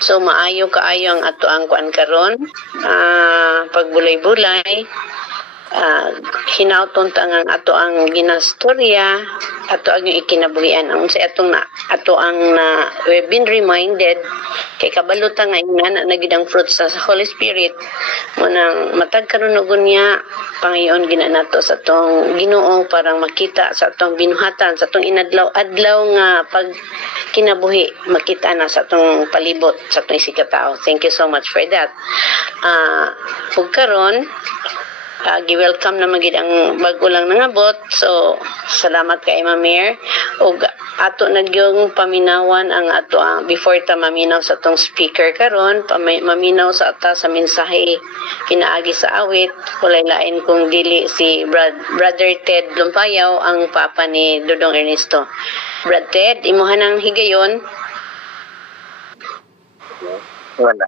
So maayo kaayo ang ato ang kuan karon, pagbulay-bulay. Hinauton ta ang ato ang ginastorya, ato ang ikinabuhian ang unsay atong na ato ang we've been reminded kay kabalo ta nga ina na gid ang fruits sa Holy Spirit mo nang matag karon ug niya pangayon ginanato sa atong Ginoo para makita sa atong binuhatan sa atong inadlaw-adlaw nga pag kinabuhi makita na sa atong palibot sa atong sikatao. Thank you so much for that. Ug karon gi-welcome na magid ang bag-o lang nangabot. So salamat kay Ma'am Mayor ug ato nagyong paminawan ang ato before ta maminaw sa atong speaker karon, maminaw sa ata sa mensahe pinaagi sa awit. Walay lain kung dili si Brother Ted Lumpayaw ang papa ni Dodong Ernesto. Brad Ted, imuha nang higayon. Wala.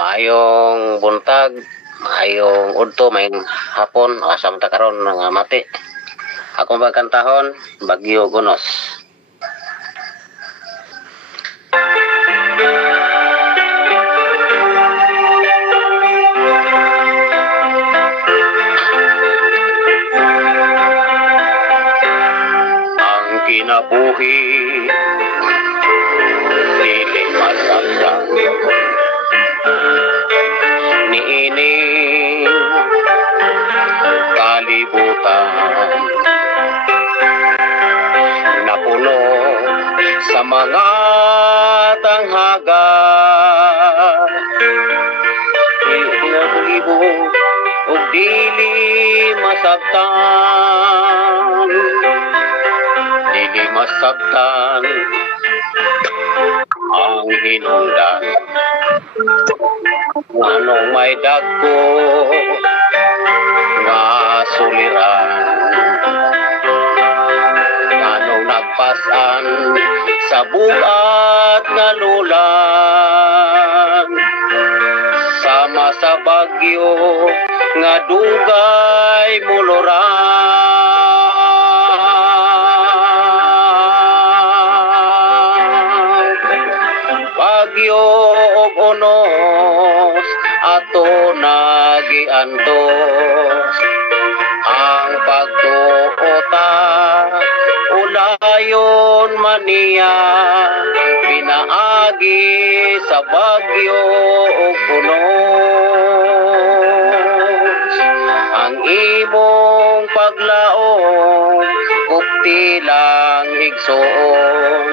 Mayong buntag, mayong udto, mayong hapon, asam ta karon nga mati. Akong bagkantahon, Bagyo Gunos. Ang kinabuhi dili masaktan niining kalibutan napuno sa mga tanghaga pinagibong ug dili masabtan ang hinungdan anong may dagko nga suliran anong nagpasan sa bugat nga lulan sama sa bagyo nga dugay muluran bagyo og unos ato nagiantos ang pagtuota ulayon maniya pinaagi sa bagyo og unos ang imong paglaom ug tilang igsoon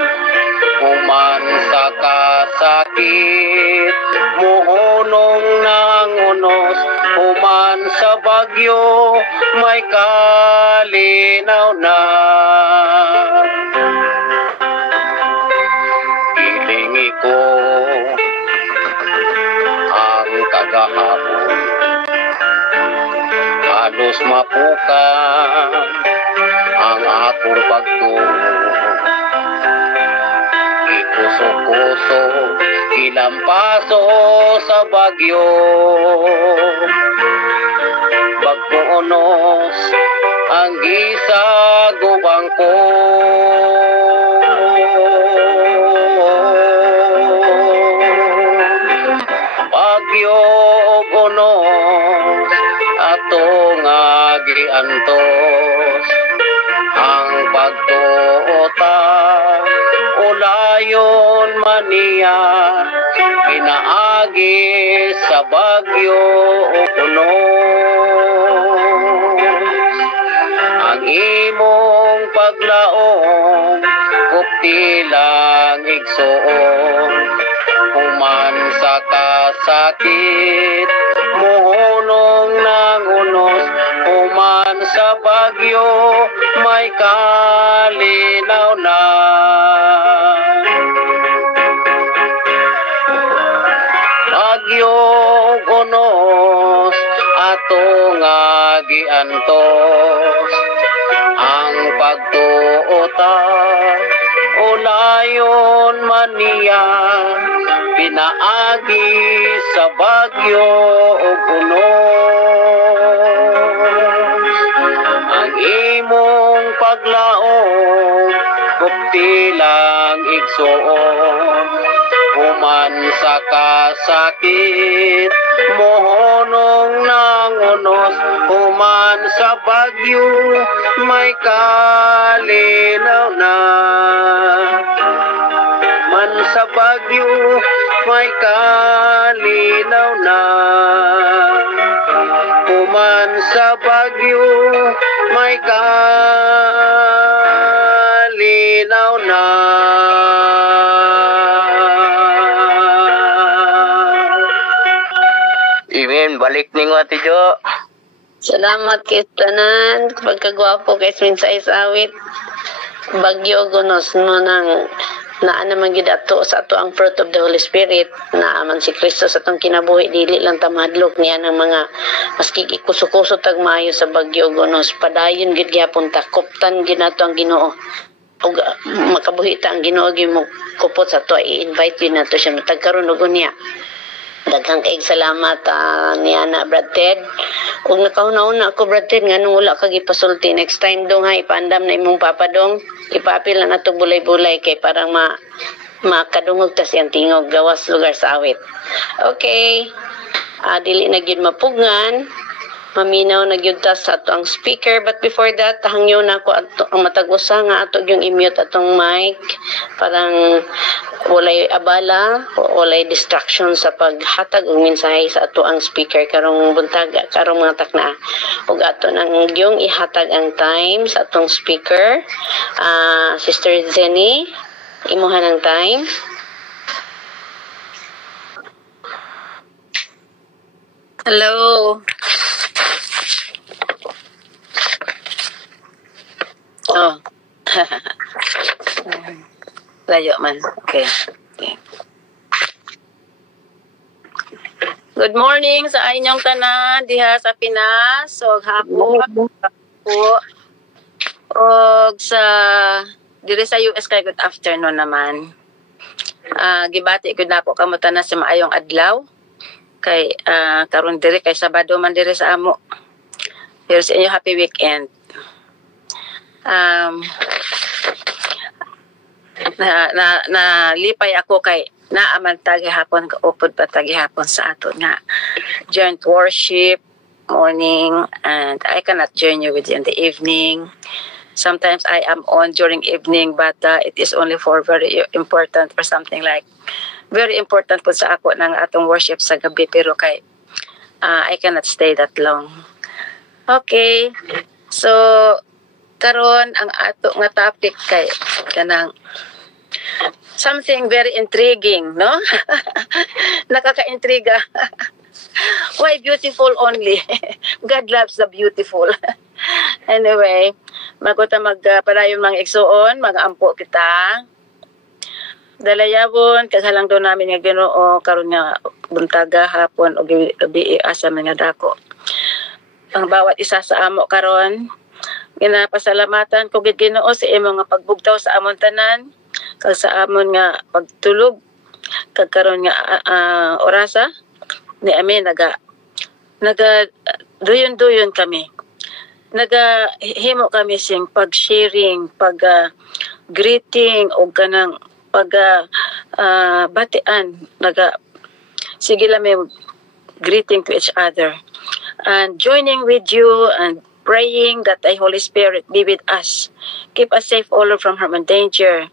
human sa kasakit muhunong ng unos human sa bagyo may kalinaw na ilingi ko ang kagahapon halos mapukan ang akong pagtuo ikuso-kuso ilampaso sa bagyo bagkunos ang gisagubang ko bagyo og unos atong agiantos ang pagtuota ulayon maniya pinaagi sa bagyo o unos ang imong paglaom ug tilang igsoon human sa kasakit muhunong ng unos human sa bagyo may kalinaw na bagyo unos atong agiantos ang pagtuota ulayon maniya pinaagi sa bagyo ug unos ang imong paglaom ug tilang igsoon human sa kasakit, mohonong nangunos, human sa bagyo, may kalinaw na. Man sa bagyo, may kalinaw na. Human sa bagyo, may kalinaw na. Amen. Balik ning Ate Jo. Salamat kay tanan, pagkagwapo kay minsay sawit. Bagyo gunos mo nang naa naman gid ato sa ato ang fruit of the Holy Spirit, naaman si Kristo sa atong kinabuhi, dili lang ta mahadlok niya ng mga maski ikuso-kuso tag maayo sa bagyo gunos, padayon gid gyapon ta, kuptan gid nato ang Ginoo. Og makabuhi ta ang Ginoo gyud mo kupot sa ato, i-invite yun nato siya matagkaron og unya. Daghang kaig salamat niya na Brad Ted. Kung nakauna ako Brad Ted nga nung wala ka gipasulti, next time dong ha ipandam na imong papa dong, ipapil na nato bulay-bulay kay parang makadungog ta siyang tingog gawas lugar sa awit. Okay. Dili na gyud mapugngan, maminaw na gyud ta sa ato ang speaker, but before that hangyo na ako ang matag-usa nga ato yung i-mute atong mic, parang walay abala, walay distraction sa paghatag og mensahe sa ato ang speaker karong buntag, karong mga takna. Ug ato nang yung ihatag ang time sa atong speaker. Sister Jenny, imuhan ang time. Hello. Oh. Layo man. Okay. Good morning sa inyong tanan diha sa Pinas. So hapon po. Og sa diri sa US kay good afternoon naman. Gibati gud nako kamo tanan sa maayong adlaw. Kay karon diri kay Sabado man diri sa amo. Pero sa inyo happy weekend. Lipay ako kay naaman tagihapon kaupod pa tagihapon sa ato nga joint worship morning, and I cannot join you with you in the evening. Sometimes I am on during evening, but it is only for very important or something like very important po sa ako ng atong worship sa gabi, pero kay I cannot stay that long. Okay, so karon ang ato nga topic kay kanang something very intriguing, no? Nakaka-intriga. Why beautiful only? God loves the beautiful. Anyway, maguta magpadayon mga igsuon, mag-ampo kita. Dalayabon kaghalang do namin nga Ginoo karon nga buntaga hapon og gabi asa mga dako. Ang bawat isa sa amo karon ginapasalamatan ko gid Ginoo sa imong nga pagbugtaw sa amon tanan, kag sa amon nga pagtulog, kag karon nga orasa ni amin naga duyon kami. Himo kami sing pag-sharing, greeting o kanang batian. Sige lang may greeting to each other. And joining with you and praying that the Holy Spirit be with us. Keep us safe, O Lord, from harm and danger.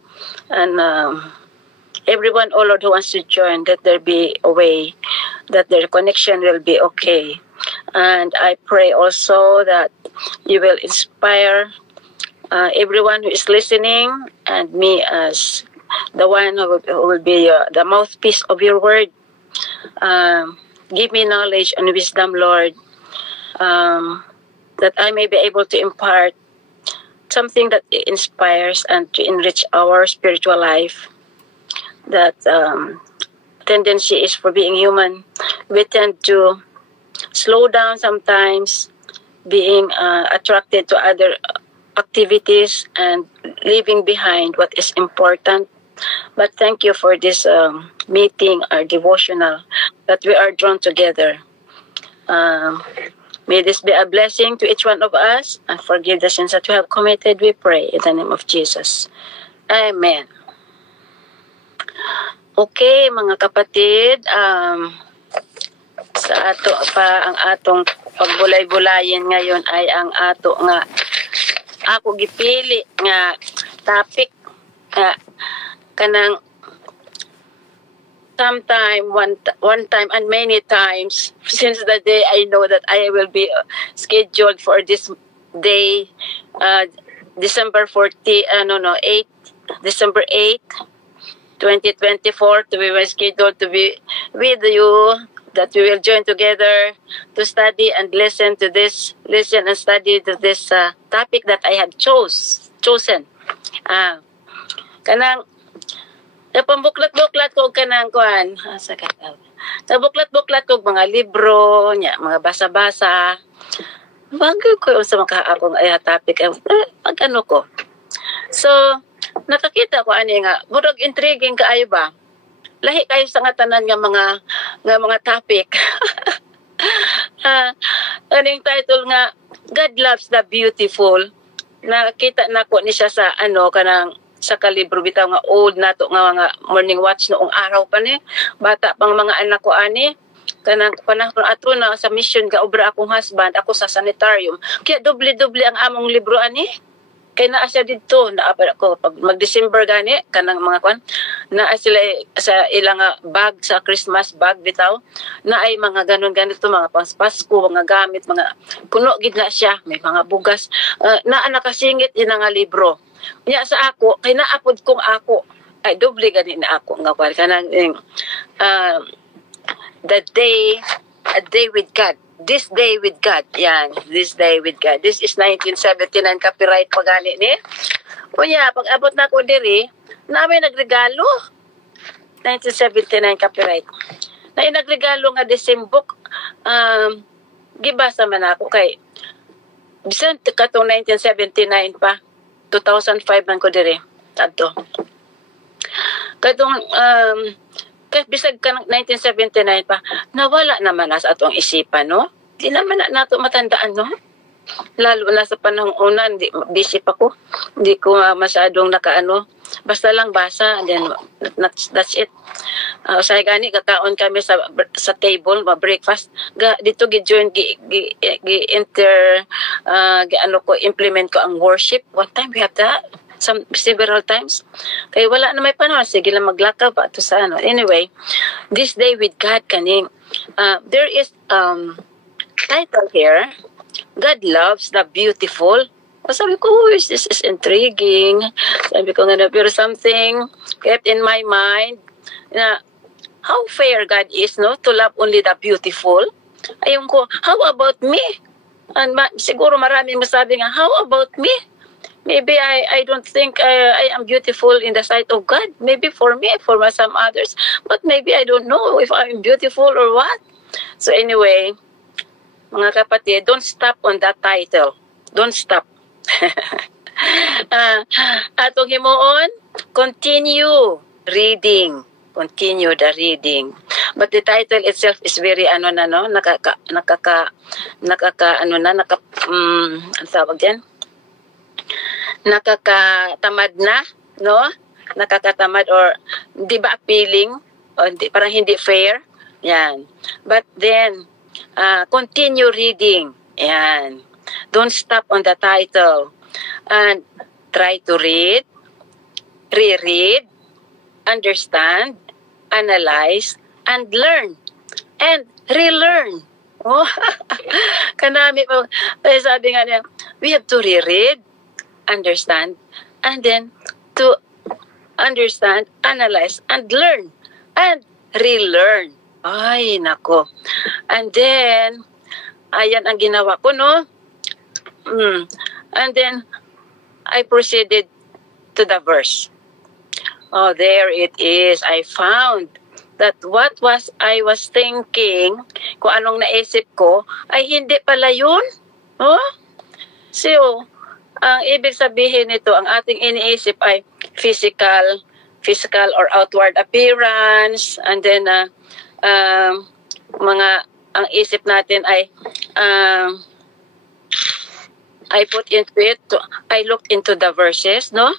And everyone, O Lord, who wants to join, that there be a way, that their connection will be okay. And I pray also that you will inspire everyone who is listening, and me as the one who will be the mouthpiece of your word. Give me knowledge and wisdom, Lord, that I may be able to impart something that inspires and to enrich our spiritual life. That tendency is for being human. We tend to slow down sometimes, being attracted to other activities and leaving behind what is important. But thank you for this meeting, our devotional, that we are drawn together. May this be a blessing to each one of us, and forgive the sins that we have committed, we pray, in the name of Jesus. Amen. Okay, mga kapatid, sa ato pa ang atong pagbulay-bulayin ngayon ay ang ato nga ako gipili nga topic nga kanang sometime one time and many times since the day I know that I will be scheduled for this day, December 2024 to be scheduled to be with you, that we will join together to study and listen and study to this topic that I had chosen. Kanang napambuklat-buklat ko kanang kuan. Nabuklat-buklat ko mga libro, mga basa-basa. Bago ko sa akong topic, ano ko. So, nakakita ko ani nga murag intriguing kaayo ba, lahi kayo sa nga tanan nga mga topic. Aning title nga God Loves the Beautiful. Nakita nako ni siya sa kanang sa kalibro bitaw nga old nato nga mga morning watch noong araw pa ni bata pang mga anak ko ani kanang panahon ato na sa mission ga obra akong husband, ako sa sanitarium, kaya doble-doble ang among libro ani. Kay naa siya dito, naa pa ako pag mag-December gani kanang mga kwan, naa sila sa ilang bag sa Christmas bag bitaw, na ay mga ganon ganito mga Pasko, mga gamit, mga puno gid na siya, may mga bugas, naa nakasingit ina nga libro. Nya sa ako kay naapod kong ako ay doble gani na ako nga kwan kanang a day with God. This Day with God. Yan. This Day with God. This is 1979 copyright pagani ni. Kuya, pag abot na ko diri, namin nagregalo. 1979 copyright. Na nagregalo nga the same book. Gibasa man ako kay bisan katong 1979 pa. 2005 man ko diri. Adto. Katong kahit bisag ka ng 1979 pa, nawala naman na sa atong isipan, no? Di naman na nato matandaan, no? Lalo na sa panahong una, busy pa ko. Hindi ko masyadong basta lang basa, and then that's it. Sa gani, kakaon kami sa table, breakfast. Dito gi-join, implement ko ang worship. One time we have that. Several times. Kaya wala na may panahon. Sige lang maglakaw pa ito sa Anyway, This Day with God kaning. There is title here, God Loves the Beautiful. Sabi ko, this is intriguing. Sabi ko nga pero something kept in my mind na how fair God is, no? To love only the beautiful. Ayun ko, how about me? And siguro maraming masabi nga, how about me? Maybe I don't think I am beautiful in the sight of God. Maybe for me, for some others. But maybe I don't know if I'm beautiful or what. So anyway, mga kapatid, don't stop on that title. Don't stop. Atong himuon, continue reading. Continue the reading. But the title itself is very ang tawag yan? Nakakatamad na, no? Nakakatamad or di ba appealing o parang hindi fair. Yan. But then continue reading. Yan. Don't stop on the title. And try to read, reread, understand, analyze, and learn. And relearn. Oh, kanami po. Sabi nga niya, we have to reread, understand, and then to understand, analyze, and learn, and relearn. Ay, nako. And then, ayan ang ginawa ko, no? And then, I proceeded to the verse. Oh, there it is. I found that what I was thinking, kung anong naisip ko, ay hindi pala yun. Oh? So, ang ibig sabihin nito, ang ating iniisip ay physical or outward appearance, and then ang isip natin ay I looked into the verses, no?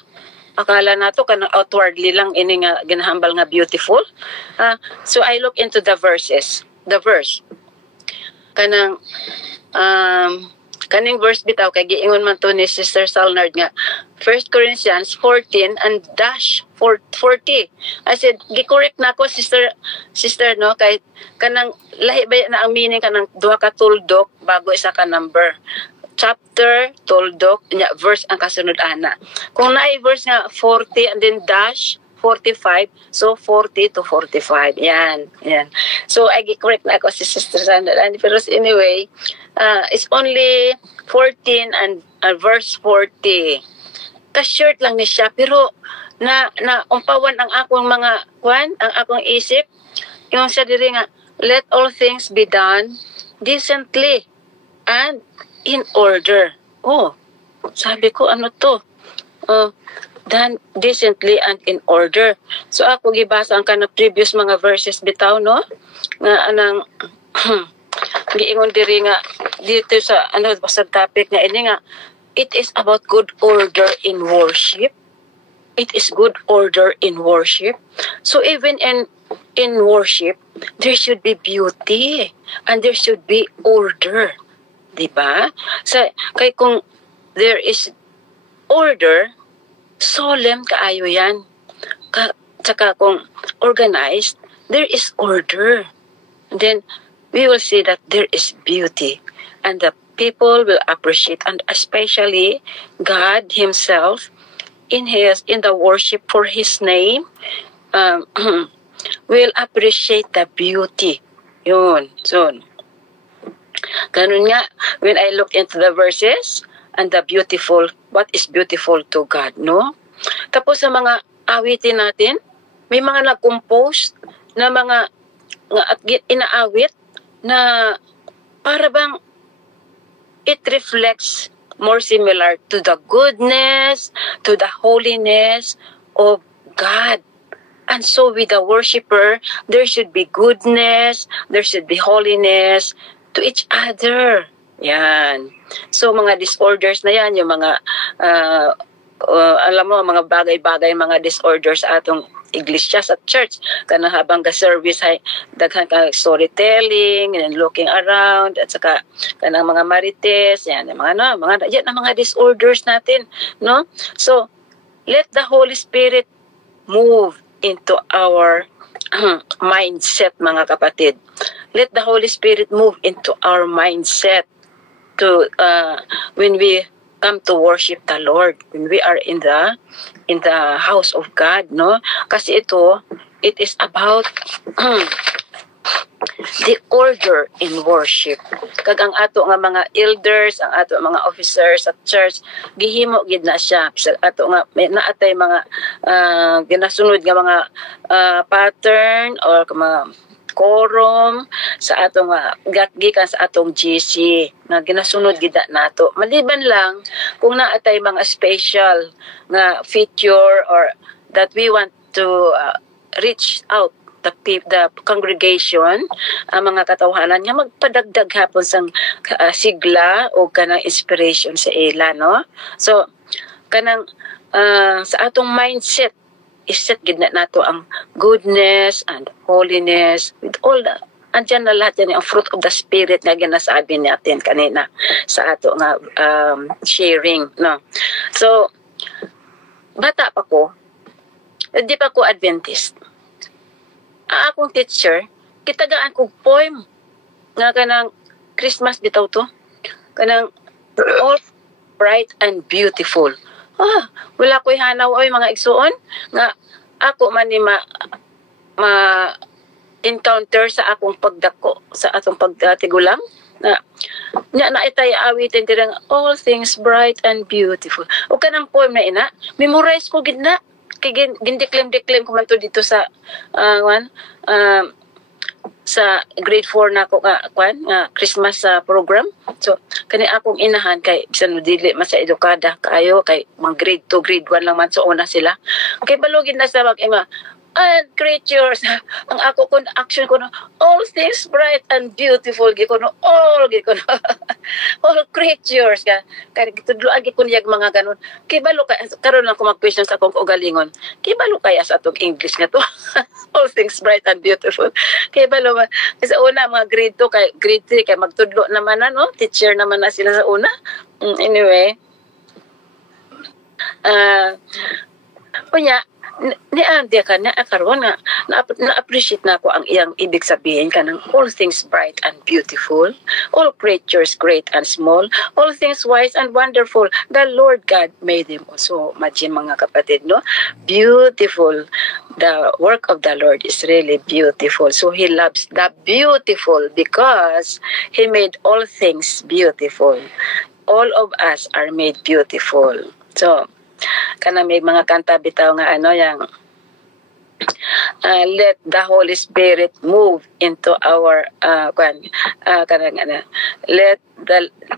akala nato kanang outwardly lang ini nga ginahambal nga beautiful. So I look into the verses. The verse. Kanang kaning verse bitaw kay giingon man to ni Sister Salnard nga 1 Corinthians 14 and dash 40. I said gi-correct na ako sister no kay kanang lahi ba na ang meaning kanang duha ka tuldok bago isa ka number. Chapter, tuldok, nya verse ang kasunod ana. Kung naay verse nga 40 and then dash 45, so 40 to 45. Yan. So, I correct na ako si Sister Sandra. Pero anyway, it's only 14 and verse 40. Ka-short lang ni siya. Pero, umpawan ang akong mga, ang akong isip, yung sa diri nga, let all things be done decently and in order. Oh, sabi ko, ano to? Done decently and in order. So ako gibasa ang kanang previous mga verses bitaw no nga anang giingon diri nga dito sa sa topic nga ini nga it is about good order in worship. It is good order in worship. So even in worship there should be beauty and there should be order. Diba? Sa kay kung there is order, solemn kaayo yan. Tsaka kung organized, there is order. And then, we will see that there is beauty. And the people will appreciate, and especially God Himself, in the worship for His name, will appreciate the beauty. Yun. So, ganun nga, when I look into the verses, and the beautiful, what is beautiful to God, no? Tapos sa mga awitin natin, may mga nag-compose na mga inaawit na para bang it reflects more similar to the goodness, to the holiness of God. And so with the worshiper, there should be goodness, there should be holiness to each other. Yan. So, mga disorders na yan, yung mga, alam mo, mga bagay-bagay, mga disorders sa atong iglesia sa church. Kana habang ka-service, daghan ka storytelling, and looking around, at saka kanang mga marites, yan, yan ang mga disorders natin, no? So, let the Holy Spirit move into our mindset, mga kapatid. Let the Holy Spirit move into our mindset to when we come to worship the Lord, when we are in the house of God, no? Kasi it is about the order in worship. Kag ang ato nga mga elders, ang ato mga officers at church, gihimo gid na siya. Sa ato nga may naatay mga ginasunod nga mga pattern or mga quorum sa atong gikan sa atong GC nga ginasunod gid nato. Maliban lang kung naatay mga special nga feature or that we want to reach out the congregation, ang mga katawhanan nga magpadagdag hapon sang sigla o kanang inspiration sa ila, no? So kanang sa atong mindset iset gid nato ang goodness and holiness with all the andyan na lahat yan ang fruit of the spirit nga ginasabi natin kanina sa ato nga sharing, no? So bata pa ko, di pa ko Adventist. Akong teacher, kitagaan kong poem nga kanang Christmas bitaw to. Kanang all bright and beautiful. Wala ko'y hanaw oy mga igsuon nga ako man ni ma encounter sa akong pagdako sa atong pagtigulang na itay awitin dirang all things bright and beautiful. O kanang poem na ina, memorize ko gid na. Kay gindiklem-diklem ko man to dito sa sa grade 4 na ako nga Christmas program. So kani akong inahan kay bisan dili man sa edukada kayo kay mga grade 2 grade 1 lang man so una sila. Kay balugin na sa and creatures. Ang ako kun action ko no, all things bright and beautiful gi ko no, all gi ko no. All creatures ka tudloan gi kun yag mga ganon. Kibalo ka karon lang ko mag-question sa akong ugalingon. Kibalo kaya sa atong English nga to. All things bright and beautiful. Kibalo ba sa una mga grade 2 kay grade 3 kay magtudlo naman na no, teacher naman na sila sa una. Anyway, kunya ni Andy ka na karon nga na-appreciate na ko ang iyang ibig sabihin kanang all things bright and beautiful, all creatures great and small, all things wise and wonderful, the Lord God made them. So imagine mga kapatid no, beautiful. The work of the Lord is really beautiful. So He loves the beautiful because He made all things beautiful. All of us are made beautiful. So kana may mga kanta bitaw nga ano yang let the Holy Spirit move into our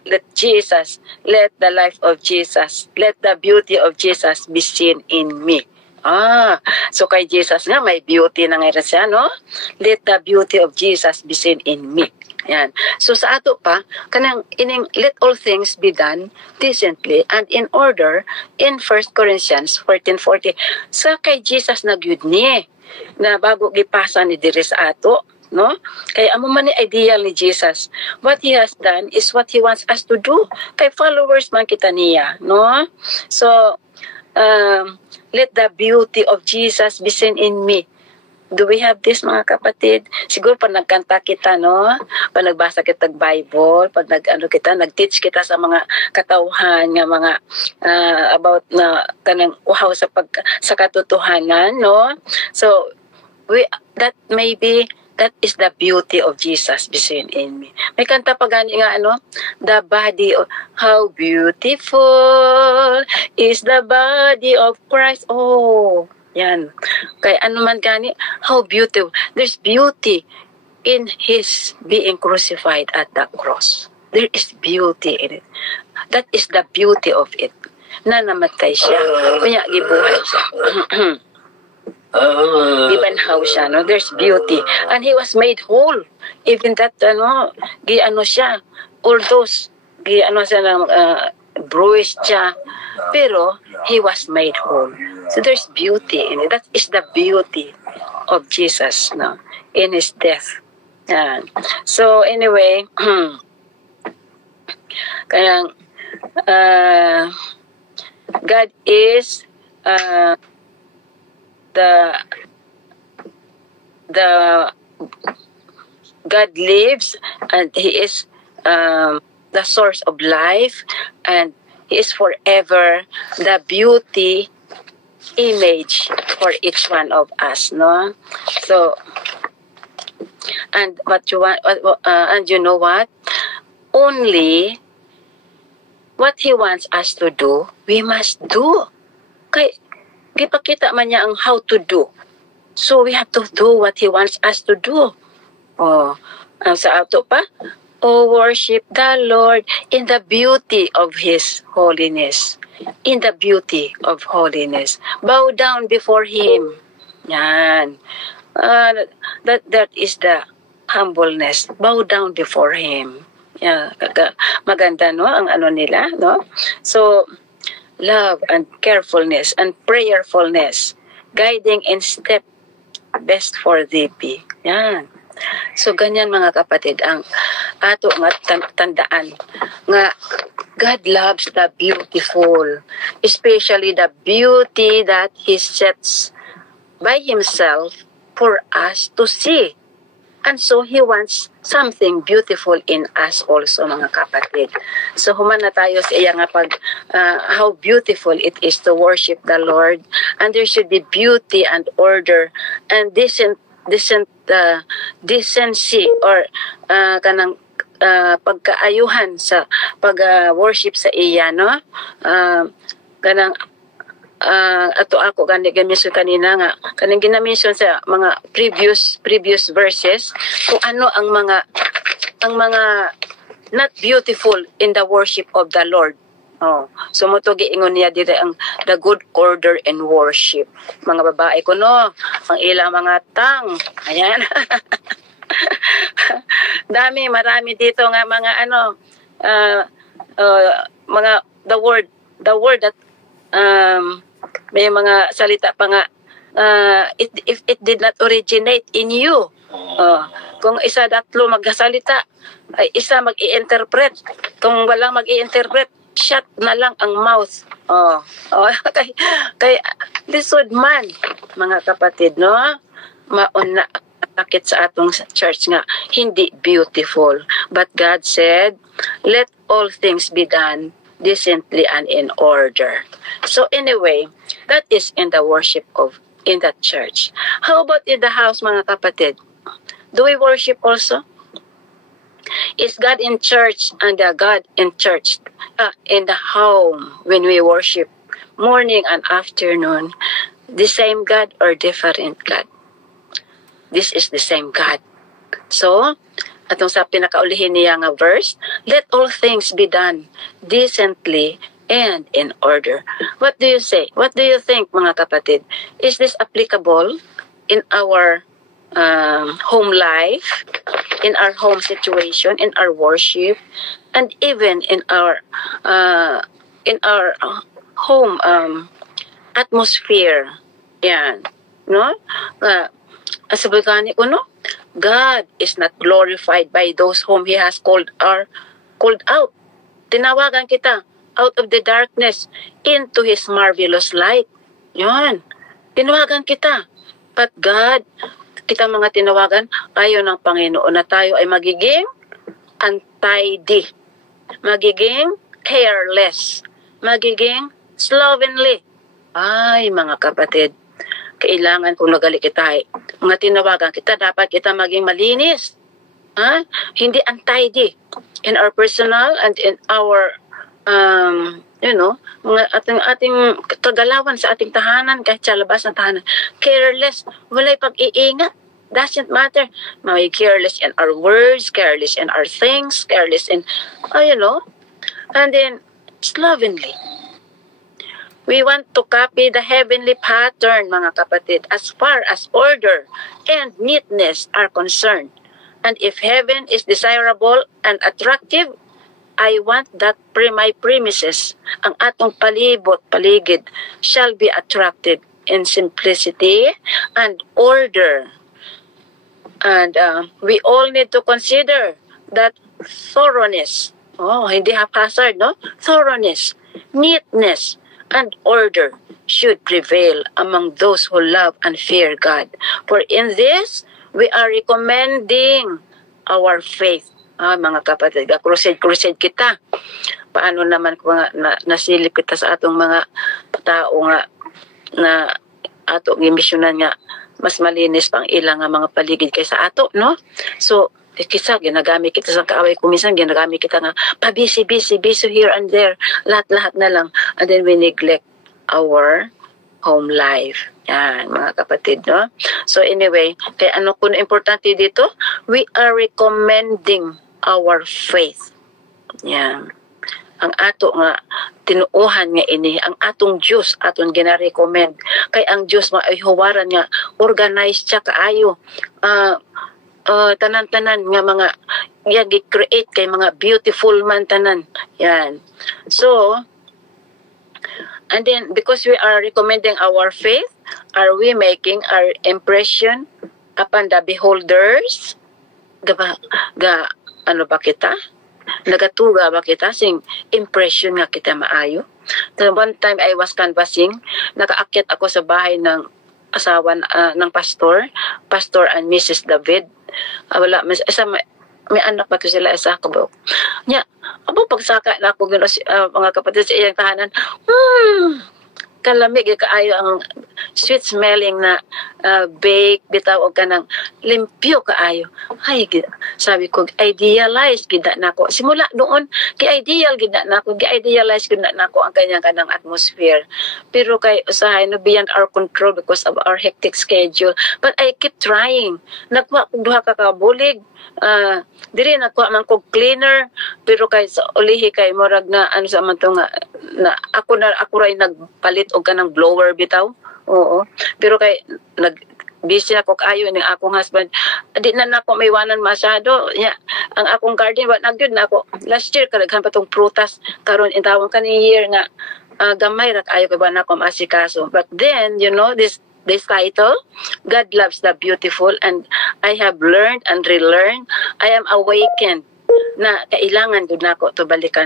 let Jesus, let the life of Jesus, let the beauty of Jesus be seen in me. So kay Jesus nga may beauty na nga siya no, let the beauty of Jesus be seen in me. Yan. So sa ato pa kanang ining let all things be done decently and in order in 1 Corinthians 14:40 sa kay Jesus nagyud ni na bago gipasa ni diri sa ato no, kay amo man ni ideal ni Jesus, what He has done is what He wants us to do, kay followers man kita niya no. So let the beauty of Jesus be seen in me. Do we have this mga kapatid? Siguro pag nagkanta kita no, pag nagbasa kita ng Bible, pag nag-teach kita sa mga katauhan nga mga about na kanang uhaw sa katotohanan no. So that is the beauty of Jesus be seen in me. May kanta pa gani nga ano, the body of how beautiful is the body of Christ. Oh, yan. Kaya ano man gani, how beautiful. There's beauty in His being crucified at the cross. There is beauty in it. That is the beauty of it. Na namatay siya. Kunya, gibuhay siya. Gibanhaw siya, no? There's beauty. And He was made whole. Even that, siya, all those, siya bruised siya. Pero, He was made whole. So there's beauty in it. That is the beauty of Jesus, no? In His death. So anyway, kaya God is God lives and He is the source of life and He is forever the beauty image for each one of us, no? So, and what you want, and you know what? Only what He wants us to do, we must do. Kay gipakita man niya ang how to do. So we have to do what He wants us to do. Sa ato pa, worship the Lord in the beauty of His holiness. In the beauty of holiness. Bow down before Him. Yan. That is the humbleness. Bow down before Him. Yeah, maganda no ang ano nila, no? So love and carefulness and prayerfulness, guiding in step best for thee be. Yan. So ganyan mga kapatid ang ato nga tandaan nga God loves the beautiful, especially the beauty that He sets by Himself for us to see. And so He wants something beautiful in us also mga kapatid. So human na tayo sa iya nga pag how beautiful it is to worship the Lord, and there should be beauty and order and decency or kanang pagkaayuhan sa pag-worship sa iya, no? Kanang ato ako gani gamiton kanina nga kanang ginamention sa mga previous verses kung ano ang mga not beautiful in the worship of the Lord. Oh, sumuto giingon niya dire ang the good order and worship. Mga babae ko no, ang ilang mga tang. Ayan. Marami dito nga mga mga the word that may mga salita pa nga if it did not originate in you. Kung isa datlo magsalita, ay isa mag-i-interpret. Kung walang mag-i-interpret, shut na lang ang mouth. Kay lisod man, mga kapatid, no? Mauna akit sa atong church nga, hindi beautiful. But God said, let all things be done decently and in order. So anyway, that is in the worship in that church. How about in the house, mga kapatid? Do we worship also? Is God in church and God in church, in the home when we worship morning and afternoon, the same God or different God? This is the same God. So, atong sa pinakaulihin niya nga verse, let all things be done decently and in order. What do you say? What do you think, mga kapatid? Is this applicable in our home life, in our home situation, in our worship, and even in our home atmosphere? Yan, no? Sabi ko, no? God is not glorified by those whom He has called out. Tinawagan kita out of the darkness into His marvelous light. Yan. Tinawagan kita. But God, kita mga tinawagan, ayaw ng Panginoon na tayo ay magiging untidy, magiging careless, magiging slovenly. Ay, mga kapatid, kailangan kung nagali kita, mga tinawagan kita, dapat kita maging malinis. Hindi untidy in our personal and in our mga ating kagalawan sa ating tahanan, kahit sa labas ng tahanan. Careless, walay pag-iingat. Doesn't matter. May careless in our words, careless in our things, careless in, and then slovenly. We want to copy the heavenly pattern, mga kapatid, as far as order and neatness are concerned. And if heaven is desirable and attractive, I want that my premises, ang atong paligid, shall be attracted in simplicity and order. And we all need to consider that thoroughness, hindi haphazard, no? Thoroughness, neatness, and order should prevail among those who love and fear God. For in this, we are recommending our faith. Mga kapatid, crusade kita. Paano naman kung nasilip kita sa atong mga tao nga na atong imisyonan nga mas malinis pang ilang nga mga paligid kaysa ato, no? So, kisa ginagamit kita sa kaaway, kuminsan ginagamit kita nga busy here and there, lahat na lang, and then we neglect our home life. Yan, mga kapatid, no? So anyway, kaya ano kung importante dito, we are recommending our faith. Yan. Ang ato nga tinuuhan nga ini, ang atong Diyos atong gina-recommend. Kay ang Diyos ay huwaran nga organized siya kaayo. Tanan-tanan nga mga gi-create kay mga beautiful man tanan. Yan. So, and then because we are recommending our faith, are we making our impression upon the beholders? Ano ba kita? Nagatuga ba kita sing impression nga kita maayo? So one time I was canvassing, nakaakyat ako sa bahay ng asawa ng pastor and Mrs. David. May anak pa to sila, isa ko ba? Nya, pagsaka na ako mga kapatid sa iyang tahanan. kalamig kaayo ang sweet smelling na bake bitaw og kanang limpyo kaayo. Ay sabi ko idealize gid nako simula noon kay ideal gid nako gi-idealize gid nako ang kanyang kanang atmosphere. Pero kay usahay no beyond our control because of our hectic schedule, but I keep trying. Nagwa og duha ka kabulig diri nakuha man kog cleaner pero kay sa ulihi kay murag na ano sa man to nga na ako ray nagpalit og kanang blower bitaw. Oo, pero kay nag busy ako kaayo ning akong husband, di na nako may wanan masyado ya ang akong garden wa nagyud na ako last year kadaghan pa tong prutas karon intawon kaning year nga gamay ra kaayo kay ba nako masikaso. But then you know this title, God Loves the Beautiful, and I have learned and relearned. I am awakened na kailangan gud nako to balik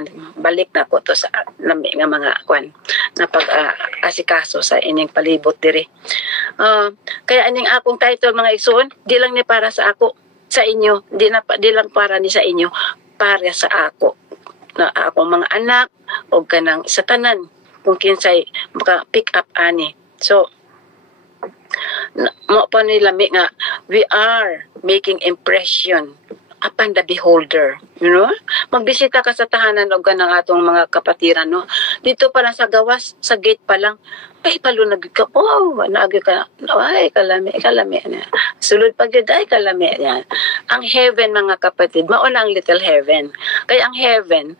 nako to sa lami nga mga kwan na pag-asikaso sa ining palibot diri. Kaya aning akong title mga igsoon, di lang ni para sa ako, sa inyo, di lang para ni sa inyo, para sa ako na akong mga anak o kanang sa tanan kung kinsay maka pick up ani. So mo pa nila nga we are making impression upon the beholder, you know? Magbisita ka sa tahanan og kanang atong mga kapatiran, no? Dito pa lang sa gawas, sa gate pa lang, ay palunag ka, oh, naagi ka, ay kalami na. Sulod pag yun, ay kalami yan. Ang heaven, mga kapatid, mauna ang little heaven. Kaya ang heaven,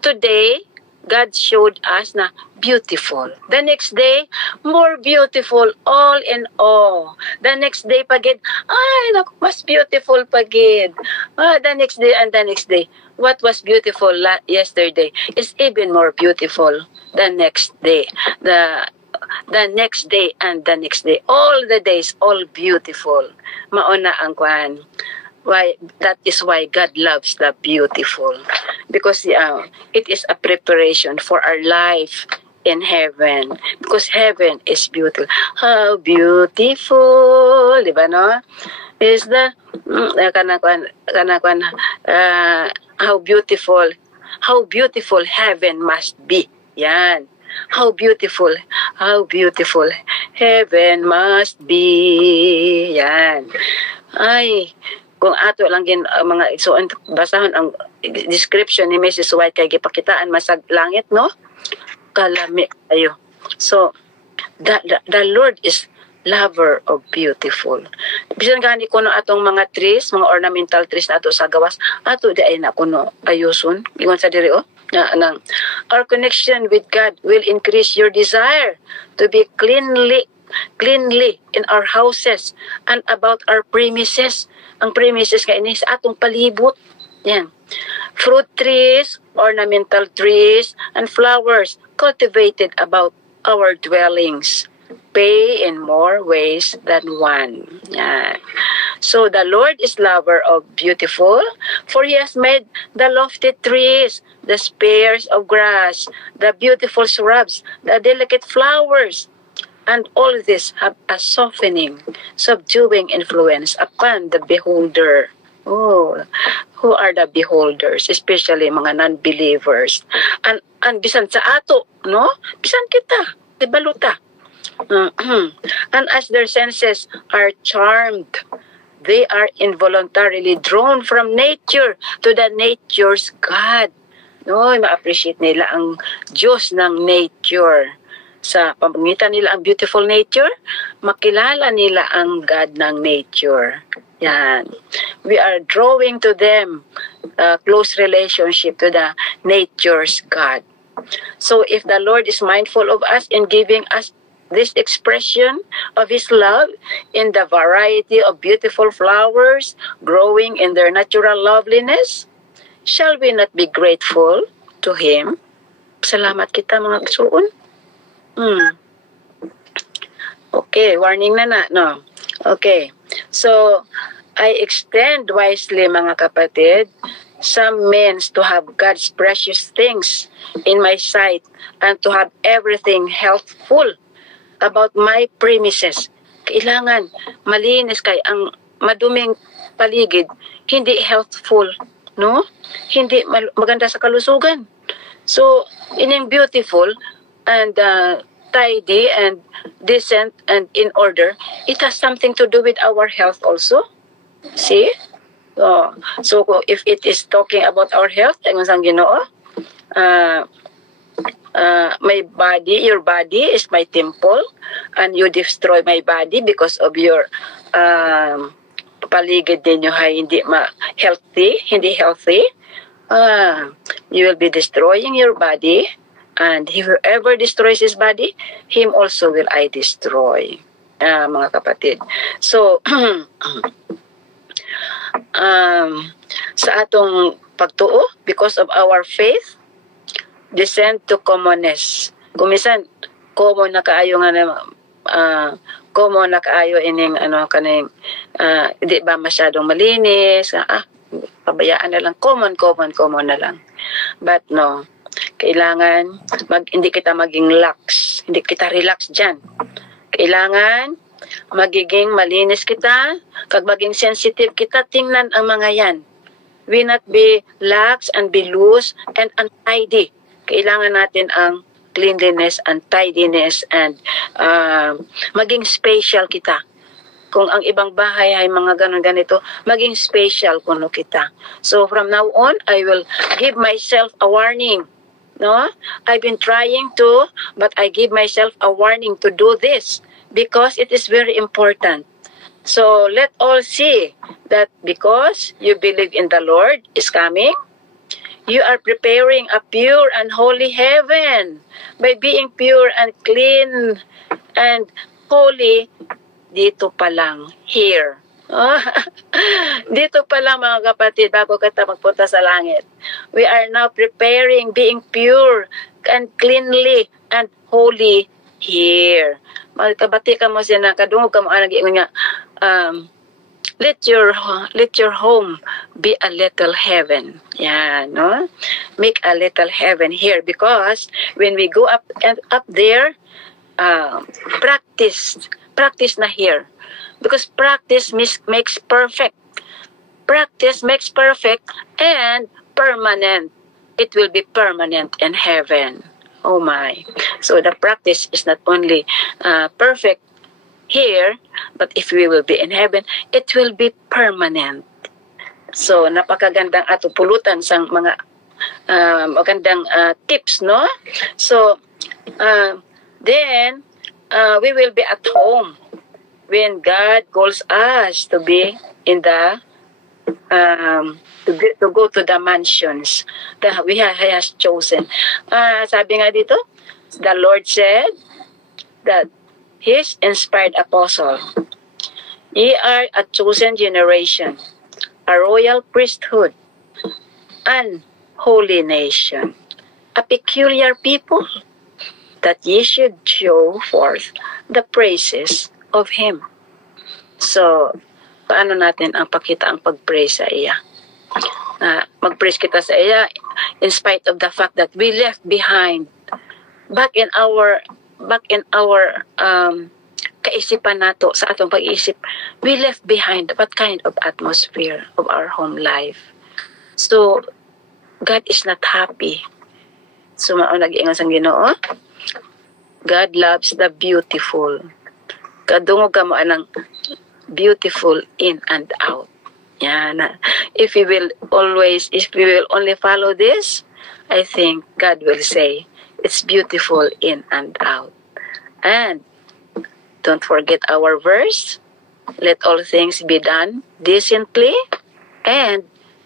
today, God showed us na beautiful. The next day, more beautiful, all in all. The next day, pagid, ay, naku, mas beautiful pagid. The next day and the next day. What was beautiful yesterday is even more beautiful the next day. The next day and the next day. All the days, all beautiful. Mauna ang kwan. Why? That is why God loves the beautiful, because it is a preparation for our life in heaven, because heaven is beautiful. How beautiful, di ba no? Is the how beautiful heaven must be. Yan. How beautiful heaven must be. Yan. Ay, kung ato lang gin mga igsoon basahon ang description ni Mrs. White kay gipakitaan masag langit, no? Kalami ayo. So the Lord is lover of beautiful. Bisan gani kuno atong mga trees, mga ornamental trees nato sa gawas, ato di ay na kuno ayuson. Ingon sa diri nang our connection with God will increase your desire to be cleanly in our houses and about our premises. Ang premises nga ini sa atong palibot. Yan. Fruit trees, ornamental trees, and flowers cultivated about our dwellings pay in more ways than one. Yan. So the Lord is lover of beautiful, for He has made the lofty trees, the spears of grass, the beautiful shrubs, the delicate flowers, and all this have a softening, subduing influence upon the beholder. Oh, who are the beholders? Especially mga non-believers. And bisan sa ato, no? Bisan kita, tibaluta. And as their senses are charmed, they are involuntarily drawn from nature to the nature's God. No, ma-appreciate nila ang Diyos ng nature. Sa pamamagitan nila ang beautiful nature, makilala nila ang God ng nature. Yan. We are drawing to them a close relationship to the nature's God. So if the Lord is mindful of us in giving us this expression of His love in the variety of beautiful flowers growing in their natural loveliness, shall we not be grateful to Him? Salamat kita mga igsoon. Okay, warning na, no? Okay. So, I extend wisely, mga kapatid, some means to have God's precious things in my sight and to have everything healthful about my premises. Kailangan malinis kay ang maduming paligid, hindi healthful, no? Hindi maganda sa kalusugan. So, ining beautiful and tidy and decent and in order, it has something to do with our health also. See? So if it is talking about our health, ang Ginoo, my body, your body is my temple, and you destroy my body because of your paligid ninyo ay hindi healthy, you will be destroying your body, and whoever destroys his body, him also will I destroy. Mga kapatid. So, sa atong pagtuo, because of our faith, descend to commonness. Kumisan, common na kaayo nga common na kaayo ining kaning di ba masyadong malinis, pabayaan na lang, common na lang. But no, kailangan hindi kita maging lax, hindi kita relax dyan. Kailangan magiging malinis kita, kag maging sensitive kita, tingnan ang mga yan. We not be lax and be loose and untidy. Kailangan natin ang cleanliness and tidiness and maging special kita. Kung ang ibang bahay ay mga ganito, maging special kuno kita. So from now on, I will give myself a warning. No? I've been trying to, but I give myself a warning to do this because it is very important. So let all see that because you believe in the Lord is coming, you are preparing a pure and holy heaven by being pure and clean and holy dito pa lang, here. Dito pa lang mga kapatid, bago ka magpunta sa langit. We are now preparing being pure and cleanly and holy here. Magkabati ka mo siya na kadungog ka mo nga, let your home be a little heaven. Yeah, no? Make a little heaven here because when we go up there, practice na here. Because practice makes perfect. Practice makes perfect and permanent. It will be permanent in heaven. Oh my. So the practice is not only perfect here, but if we will be in heaven, it will be permanent. So napakagandang ato pulutan sang mga magandang tips, no? So then we will be at home when God calls us to be in the to go to the mansions that He has chosen. Sabi nga dito, the Lord said that His inspired apostle, ye are a chosen generation, a royal priesthood, an holy nation, a peculiar people, that ye should show forth the praises of Him. So, paano natin ang pakita ang pag-praise sa iya? Mag-praise kita sa iya in spite of the fact that we left behind back in our kaisipan nato sa atong pag-iisip, we left behind what kind of atmosphere of our home life. So, God is not happy. So, nag-iingon sang Ginoo, God loves the beautiful. Kadungog ka mo anang beautiful in and out. Yan. If we will only follow this, I think God will say, it's beautiful in and out. And don't forget our verse, let all things be done decently and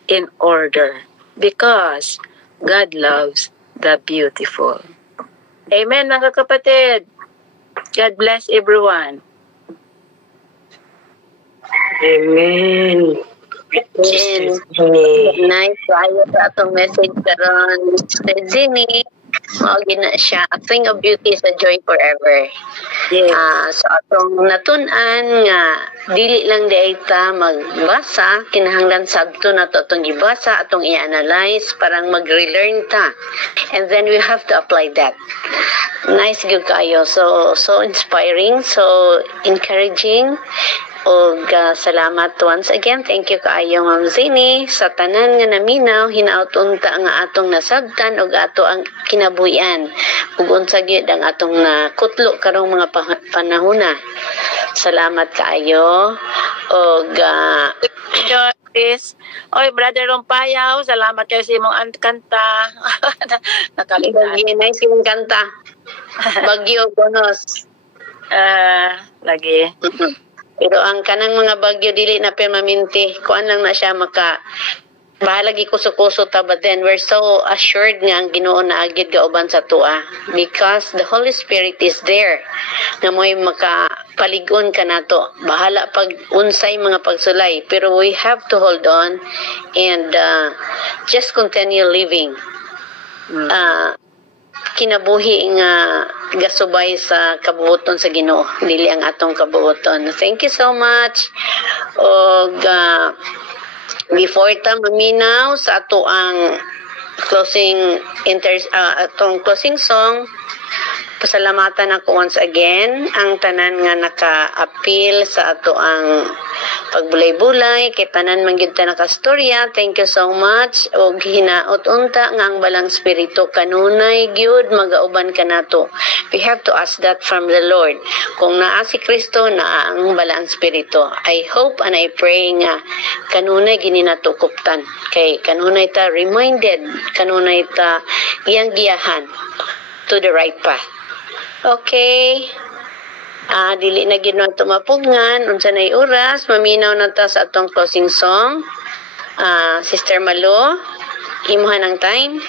in order, because God loves the beautiful. Amen, mga kapatid. God bless everyone. Amen. Nice tayo sa atong message karon. Jenny, gina siya. A thing of beauty is a joy forever. Yes. So atong natun-an nga dili lang di ta magbasa, kinahanglan sabto na to atong gibasa, atong i-analyze, parang mag-relearn ta. And then we have to apply that. Nice gyud kayo. So inspiring, so encouraging. Og salamat once again. Thank you kaayo Ma'am Zini sa tanan nga naminaw hinaut unta nga atong nasabtan og ato ang kinabuhian. Ug unsa gyud ang atong nakutlo karong mga panahona. Salamat kaayo. Og Please. Oy, Brother Rompayaw, salamat kayo sa imong kanta. Nakalimutan. bagyo na simong kanta. Bagyo bonus. Lagi. Pero ang kanang mga bagyo dili na permanente, kuan lang na siya maka bahalagi kuso-kuso ta, but then we're so assured nga ang Ginoo na agid kauban sa tuwa because the Holy Spirit is there nga mo'y makapaligon ka nato. Bahala pag unsay mga pagsulay, pero we have to hold on and just continue living. Kinabuhi nga gasubay sa kabuoton sa Ginoo, dili ang atong kabuoton. Thank you so much. Og before ta maminaw sa ato ang atong closing song, pasalamatan ako once again ang tanan nga naka-appeal sa ato ang pagbulay-bulay kay tanan man gyud ta nakastorya. Thank you so much. Og hinaot unta nga ang balang spirito kanunay gyud magauban kanato. We have to ask that from the Lord. Kung naa si Kristo, naa ang balang spirito. I hope and I pray nga kanunay gini nato kuptan. Kay kanunay ta reminded, kanunay ta iyang giyahan to the right path. Okay. Dili na gid nato mapugngan unsa nay oras, maminaw na ta sa atong closing song. Sister Malo, imuhan ang time.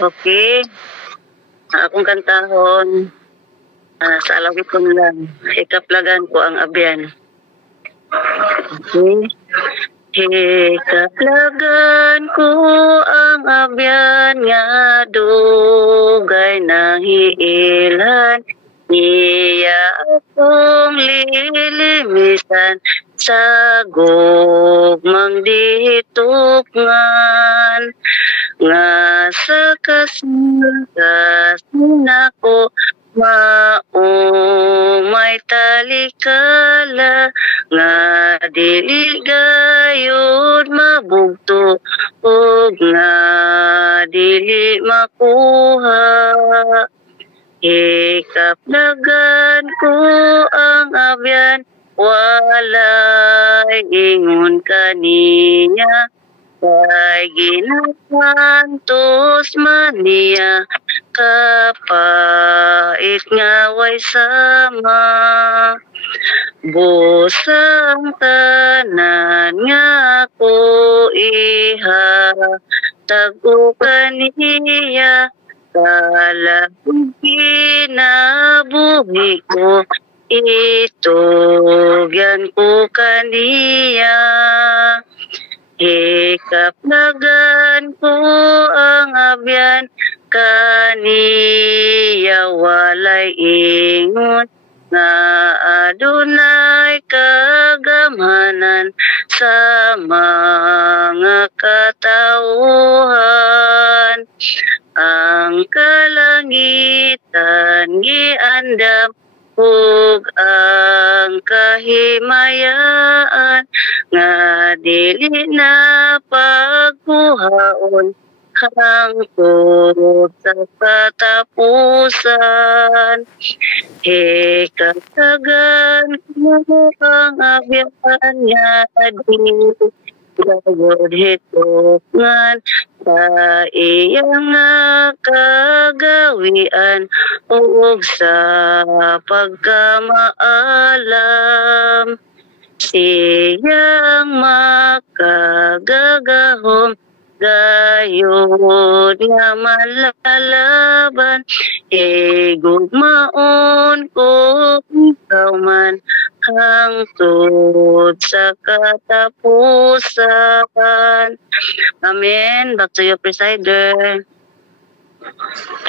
Okay. Akong kantahon. Sa alawit ko lang. Ikaplagan ko ang abyan. Okay. Ikaplagan ko ang abyan nga dugay nahiilan. Iya akong lilimisan sa gugmang ditukngan nga sa kasagasin ako maumay talikala nga dili gayud mabugto ug nga dili makuha. Ikaplagan ko ang abyan, walay ingon kaniya, kay ginasantos man niya, kapait nga way sama. Busang tanan nga ko iha, tago kaniya, kalahong kinabuhi ko, itugyan ko kaniya. Ikaplagan ko ang abyan, kaniya walay ingon, nga adunay kagamhanan sa mga katauhan. Ang kalangitan giandam ug ang kahimayaan nga dili na pagkuhaon hangtod sa katapusan. Ikatagan ko ang abyan nga di gagod hitukngan sa iyang kagawian ug sa pagkamaalam. Siyang makagagahom gayud nga malalaban, igugmaon ko ikaw man hangtod sa katapusan. Amen. Back to you, Presider.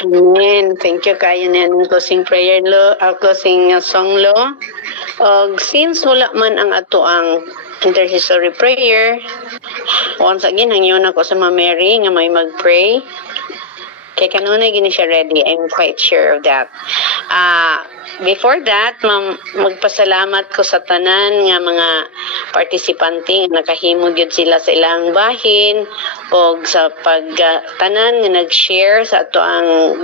Amen. Thank you kayo na ang closing prayer lo, closing song lo. Og since wala man ang ato ang intercessory prayer, once again hangyon ako sa Mama Mary nga may mag-pray. Kay kanunay gini siya ready. I'm quite sure of that. Before that, magpasalamat ko sa tanan nga mga partisipante nga nakahimo gyud sila sa ilang bahin o sa pagtanan nga nag-share sa ato ang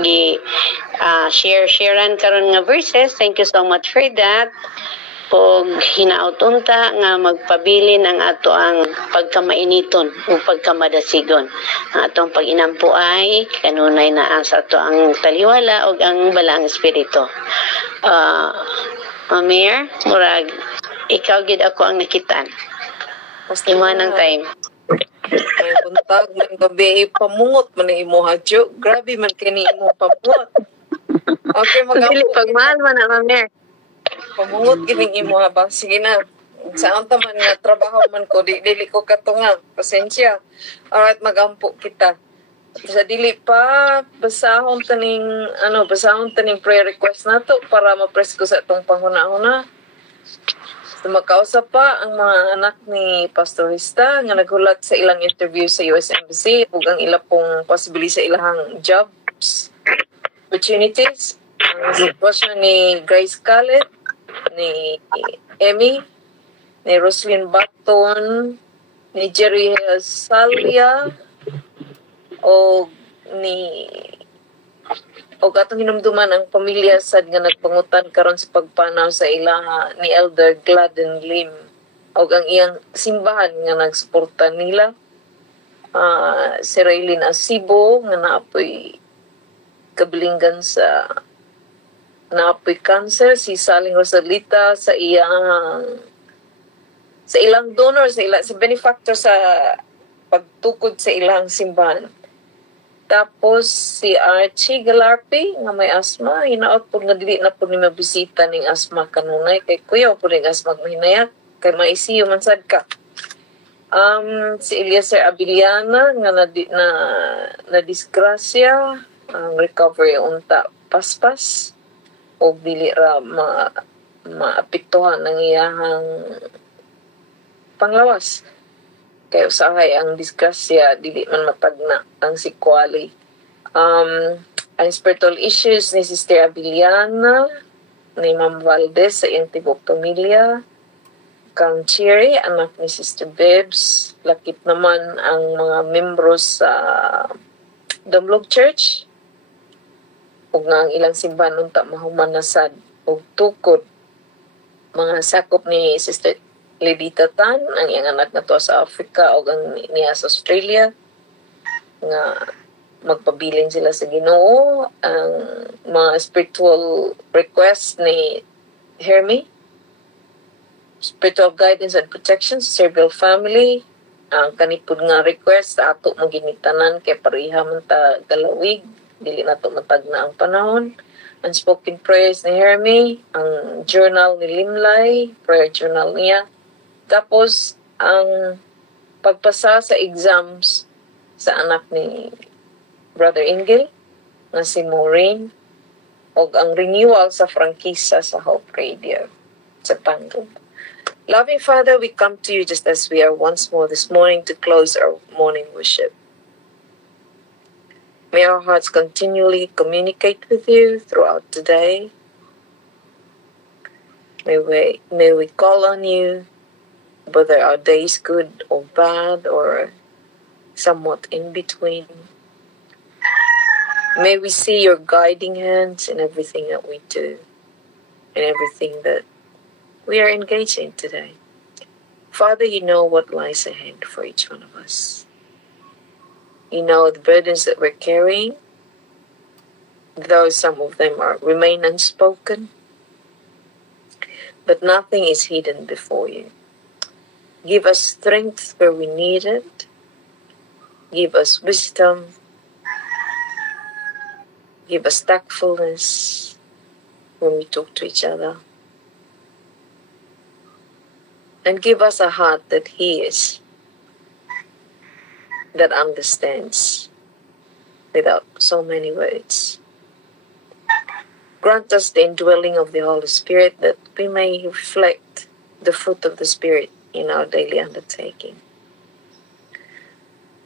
sharean karon nga verses. Thank you so much for that. Og hinaot unta nga magpabilin ang ato ang pagkamainiton o pagkamadasigon. Ang atong pag-inampo ay kanunay naa sa ato ang taliwala o ang balang espiritu. Mamer, murag ikaw gid ako ang nakitaan. Iman ang time. May buntag man gabi pamungot man imo hadyo. Grabe man kini imo pamungot. Okay, Dili pagmahal man na Mamer. Pamungot gining imo habang sige na. Saan taman nga trabaho man ko dili ko katunga. Pasensya. Alright, magampo kita. Sa dili pa basahon taning prayer request nato para ma-press ko sa itong panghuna-huna. So, makausap pa ang mga anak ni Pastor Rista nga naghulat sa ilang interview sa US Embassy ug ang ila pong possibility sa ilahang jobs opportunities. Ang sitwasyon ni Grace Khaled, ni Emmy, ni Roslyn Batton, ni Jerry Salvia, o atong hinumduman ang pamilya sad nga nagpangutan karon sa pagpanaw sa ilaha ni Elder Gladden Lim o ang iyang simbahan nga nagsuporta nila. Si Raylene Asibo nga naapoy kabilinggan sa naapoy cancer, si Saling Rosalita sa ilang donor sa benefactor sa pagtukod sa ilang simbahan. Tapos si Archie Galarpi nga may asma, hinaot po nga dili na po ni mabisita ning asma kanunay kay kuya po ning asma mahinayak kay maisiyo man sad ka. Si Eliezer Abiliana nga na disgrasya, ang recovery unta paspas o dili ra maapektuhan ng iyahang panglawas. Kay usahay ang disgrasya dili man matagna ang sikwali. Ang spiritual issues ni Sister Abiliana, ni Ma'am Valdez sa iyang tibok pamilya, kang Cherry, anak ni Sister Bebs, lakip naman ang mga membro sa Damlog Church, ug nga ang ilang simbahan unta mahuman na sad ug tukod. Mga sakop ni Sister Lidita Tan, ang iyang anak na to sa Africa o ang niya sa Australia, nga magpabiling sila sa Ginoo. Ang mga spiritual request ni Hermie, spiritual guidance and protection sa Servil family, ang kanipod nga request sa ato maginitanan kay pareha man ta galawig, dili na to matagna ang panahon. Unspoken prayers ni Hermie, ang journal ni Limlay, prayer journal niya. Tapos, ang pagpasa sa exams sa anak ni Brother Ingil, na si Maureen, o ang renewal sa frankisa sa Hope Radio sa Tangum. Loving Father, we come to you just as we are once more this morning to close our morning worship. May our hearts continually communicate with you throughout the day. May we call on you, whether our day is good or bad or somewhat in between. May we see your guiding hands in everything that we do, in everything that we are engaged in today. Father, you know what lies ahead for each one of us. You know the burdens that we're carrying, though some of them remain unspoken, but nothing is hidden before you. Give us strength where we need it. Give us wisdom. Give us tactfulness when we talk to each other. And give us a heart that hears, that understands, without so many words. Grant us the indwelling of the Holy Spirit that we may reflect the fruit of the Spirit in our daily undertaking.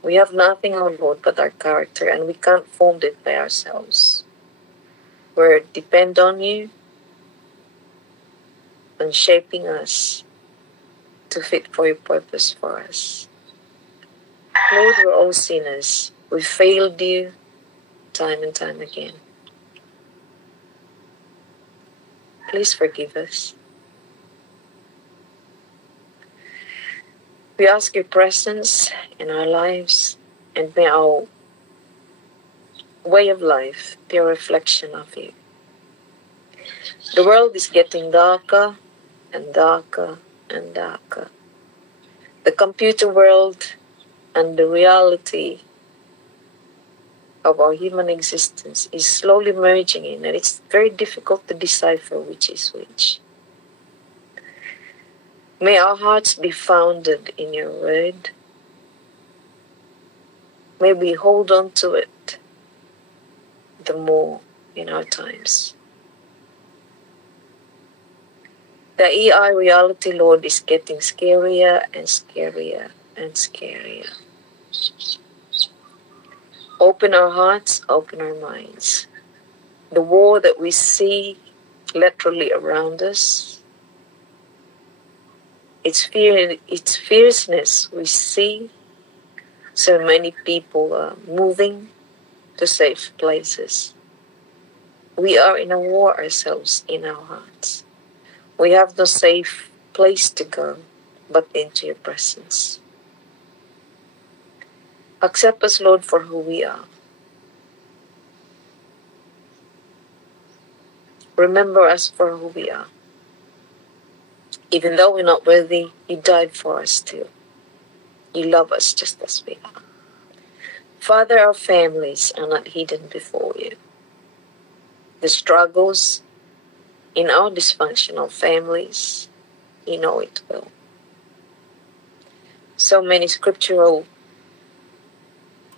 We have nothing, O Lord, but our character, and we can't form it by ourselves. We depend on you and shaping us to fit for your purpose for us. Lord, we're all sinners. We failed you time and time again. Please forgive us. We ask your presence in our lives, and may our way of life be a reflection of you. The world is getting darker and darker and darker. The computer world and the reality of our human existence is slowly merging in, and it's very difficult to decipher which is which. May our hearts be founded in your word. May we hold on to it the more in our times. The AI reality, Lord, is getting scarier and scarier and scarier. Open our hearts, open our minds. The war that we see literally around us, its fierceness we see. So many people are moving to safe places. We are in a war ourselves in our hearts. We have no safe place to go but into your presence. Accept us, Lord, for who we are. Remember us for who we are. Even though we're not worthy, you died for us too. You love us just as we are. Father, our families are not hidden before you. The struggles in our dysfunctional families, you know it well. So many scriptural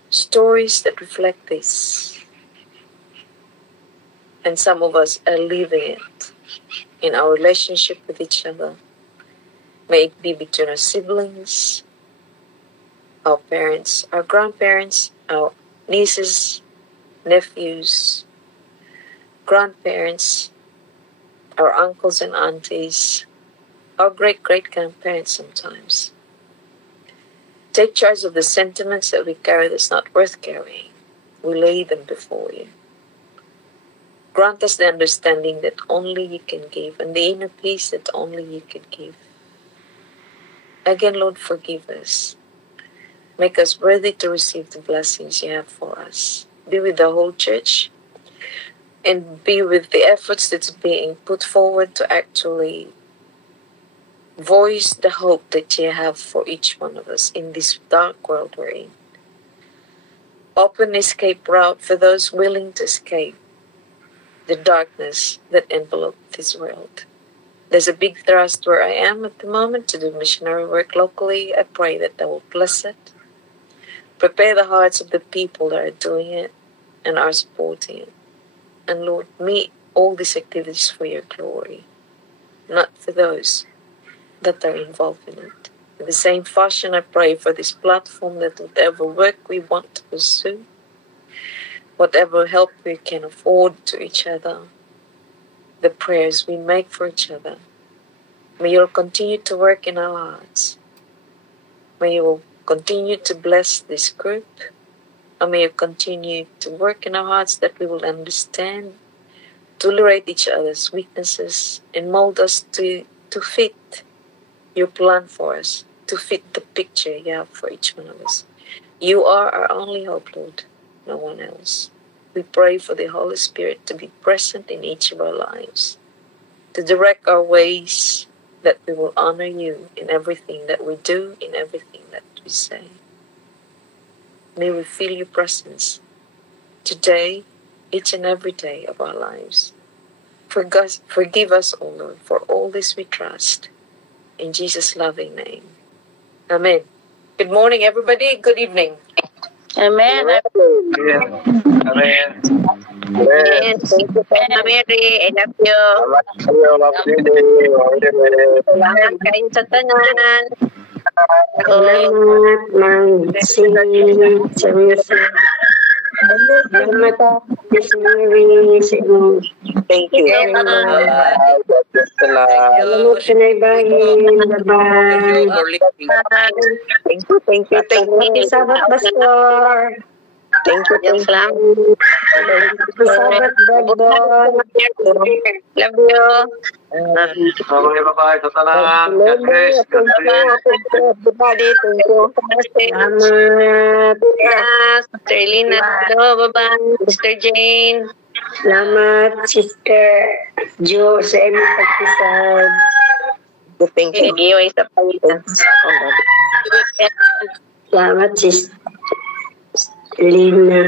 stories that reflect this. And some of us are living it in our relationship with each other. May it be between our siblings, our parents, our grandparents, our nieces, nephews, grandparents, our uncles and aunties, our great-great-grandparents sometimes. Take charge of the sentiments that we carry that's not worth carrying. We lay them before you. Grant us the understanding that only you can give, and the inner peace that only you can give. Again, Lord, forgive us. Make us worthy to receive the blessings you have for us. Be with the whole church, and be with the efforts that's being put forward to actually voice the hope that you have for each one of us in this dark world we're in. Open escape route for those willing to escape the darkness that envelopes this world. There's a big thrust where I am at the moment to do missionary work locally. I pray that will bless it. Prepare the hearts of the people that are doing it and are supporting it. And Lord, meet all these activities for your glory, not for those that are involved in it. In the same fashion, I pray for this platform that whatever work we want to pursue, whatever help we can afford to each other, the prayers we make for each other, may you continue to work in our hearts. May you continue to bless this group, and may you continue to work in our hearts that we will understand, tolerate each other's weaknesses, and mold us to fit your plan for us, to fit the picture you have for each one of us. You are our only hope, Lord, no one else. We pray for the Holy Spirit to be present in each of our lives, to direct our ways, that we will honor you in everything that we do, in everything that we say. May we feel your presence today, each and every day of our lives. Forgive us, O Lord, for all this we trust. In Jesus' loving name. Amen. Good morning, everybody. Good evening. Amen. Amen. Yes, thank you, Mama Mary. I love you. Salamat kayo sa tanan. Salamat, Mang Sing, sa music. Salamat, Miss Mary, sa inyo. Thank you. Salamat sa naibahin. Bye-bye. Thank you. Sabat, Pastor. Thank you. Salamat. Sabat, Brother. Love you. Okay, bye-bye. Tatanan. God bless. God bless. Everybody, thank you. Salamat. Sister Elena, hello, bye-bye. Sister Jane. Salamat, Sister Jo, sa inyong pagkisad. Thank you. Giway sa palitan. Salamat, Sister Lina.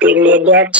Pilidet.